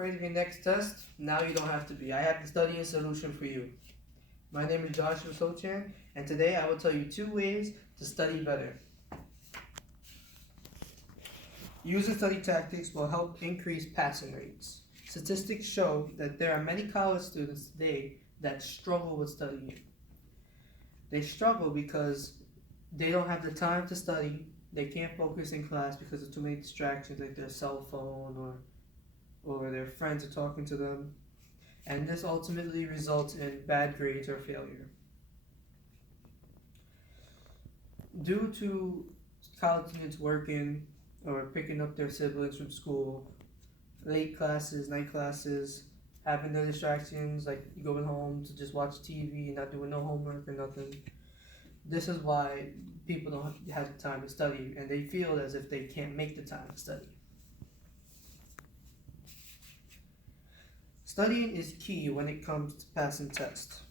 Ready for your next test? Now you don't have to be. I have the studying solution for you. My name is Joshua Sochan, and today I will tell you 2 ways to study better. Using study tactics will help increase passing rates. Statistics show that there are many college students today that struggle with studying. They struggle because they don't have the time to study, they can't focus in class because of too many distractions like their cell phone or their friends are talking to them, and this ultimately results in bad grades or failure. Due to college students working or picking up their siblings from school, late classes, night classes, having their distractions like going home to just watch TV and not doing no homework or nothing. This is why people don't have the time to study and they feel as if they can't make the time to study. Studying is key when it comes to passing tests.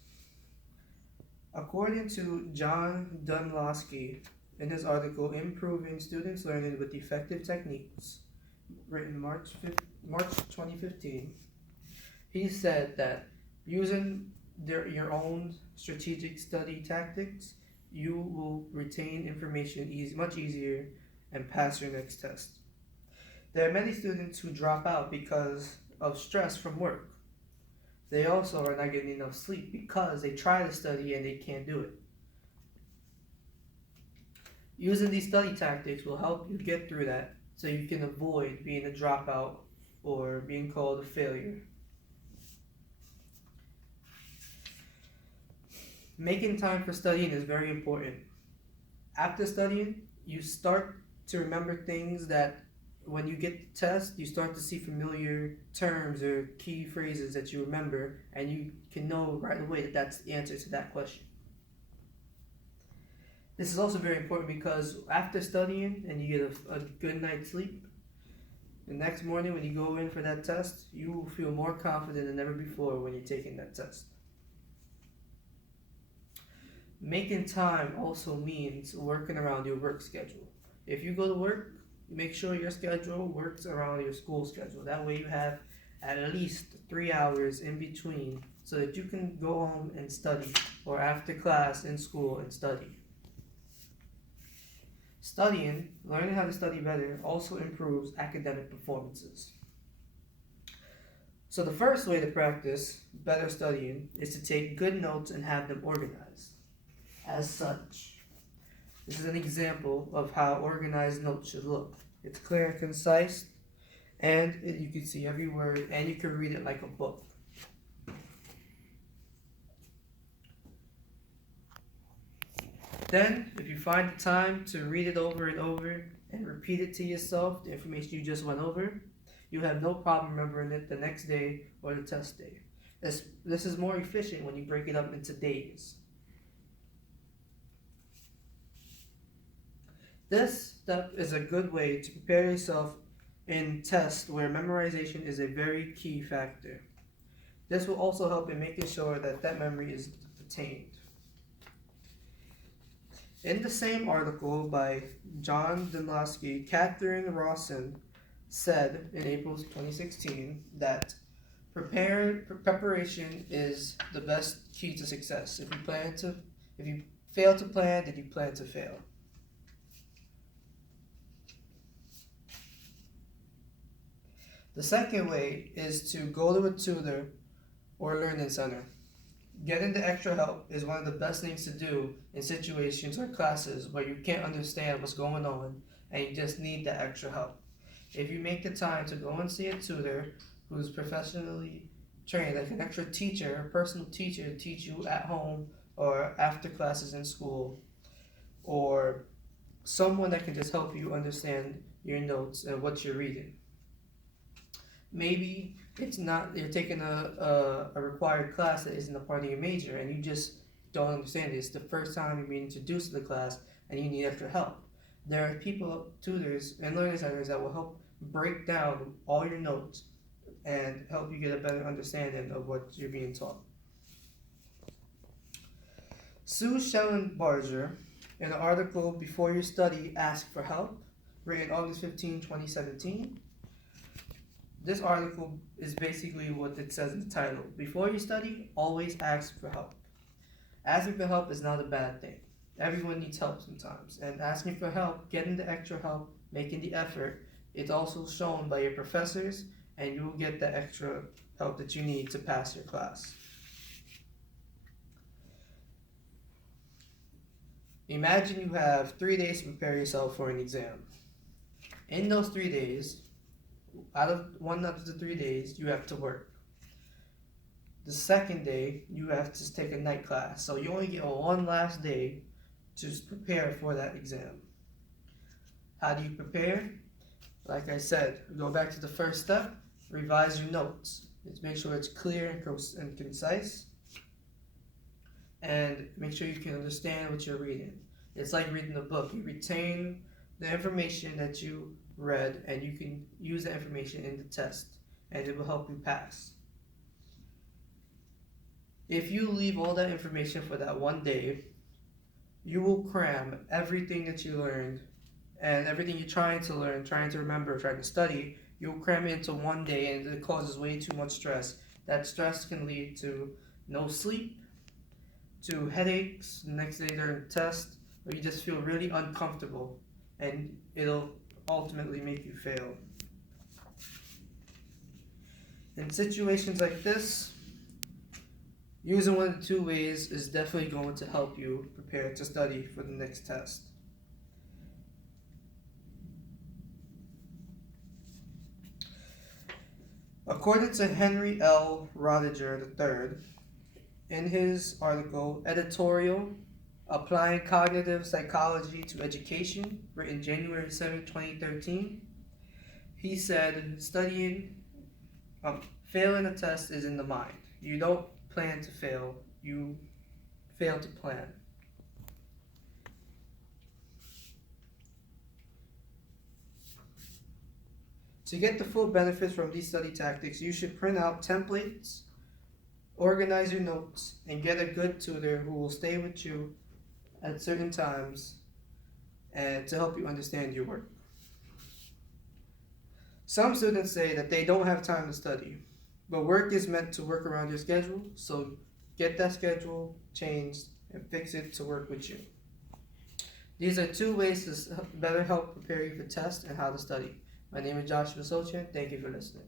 According to John Dunlosky in his article Improving Students' Learning with Effective Techniques, written March 2015, he said that using your own strategic study tactics, you will retain information much easier and pass your next test. There are many students who drop out because of stress from work. They also are not getting enough sleep because they try to study and they can't do it. Using these study tactics will help you get through that so you can avoid being a dropout or being called a failure. Making time for studying is very important. After studying, you start to remember things that when you get the test, you start to see familiar terms or key phrases that you remember, and you can know right away that that's the answer to that question. This is also very important because after studying and you get a good night's sleep, the next morning when you go in for that test, you will feel more confident than ever before when you're taking that test. Making time also means working around your work schedule. If you go to work, make sure your schedule works around your school schedule. That way you have at least 3 hours in between so that you can go home and study or after class in school and study. Learning how to study better also improves academic performances. So the first way to practice better studying is to take good notes and have them organized. As such, this is an example of how organized notes should look. It's clear and concise, and you can see every word, and you can read it like a book. Then, if you find the time to read it over and over and repeat it to yourself, the information you just went over, you have no problem remembering it the next day or the test day. This is more efficient when you break it up into days. This step is a good way to prepare yourself in tests where memorization is a very key factor. This will also help in making sure that memory is attained. In the same article by John Dunlosky, Catherine Rawson said in April 2016 that preparation is the best key to success. If you fail to plan, then you plan to fail. The second way is to go to a tutor or learning center. Getting the extra help is one of the best things to do in situations or classes where you can't understand what's going on and you just need the extra help. If you make the time to go and see a tutor who's professionally trained, like an extra teacher, a personal teacher to teach you at home or after classes in school, or someone that can just help you understand your notes and what you're reading. Maybe it's not you're taking a required class that isn't a part of your major and you just don't understand it. It's the first time you're being introduced to the class and you need extra help. There are tutors, and learning centers that will help break down all your notes and help you get a better understanding of what you're being taught. Sue Schellenbarger, in an article Before You Study, Ask for Help, written August 15, 2017, This article is basically what it says in the title. Before you study, always ask for help. Asking for help is not a bad thing. Everyone needs help sometimes, and asking for help, getting the extra help, making the effort, it's also shown by your professors, and you will get the extra help that you need to pass your class. Imagine you have 3 days to prepare yourself for an exam. In those 3 days, out of the 3 days, you have to work. The second day, you have to take a night class, so you only get one last day to prepare for that exam. How do you prepare? Like I said, go back to the first step, revise your notes. Let's make sure it's clear and concise, and make sure you can understand what you're reading. It's like reading a book. You retain the information that you read, and you can use the information in the test, and it will help you pass. If you leave all that information for that one day, you will cram everything that you learned and everything you're trying to learn, trying to remember, trying to study, you'll cram it into one day, and it causes way too much stress. That stress can lead to no sleep, to headaches the next day during the test, or you just feel really uncomfortable, and it'll ultimately make you fail. In situations like this, using one of the 2 ways is definitely going to help you prepare to study for the next test. According to Henry L. Roediger III, in his article, Editorial, Applying Cognitive Psychology to Education, written January 7, 2013, he said, failing a test is in the mind. You don't plan to fail, you fail to plan. To get the full benefits from these study tactics, you should print out templates, organize your notes, and get a good tutor who will stay with you at certain times and to help you understand your work. Some students say that they don't have time to study, but work is meant to work around your schedule, so get that schedule changed and fix it to work with you. These are 2 ways to better help prepare you for tests and how to study. My name is Joshua Sochan. Thank you for listening.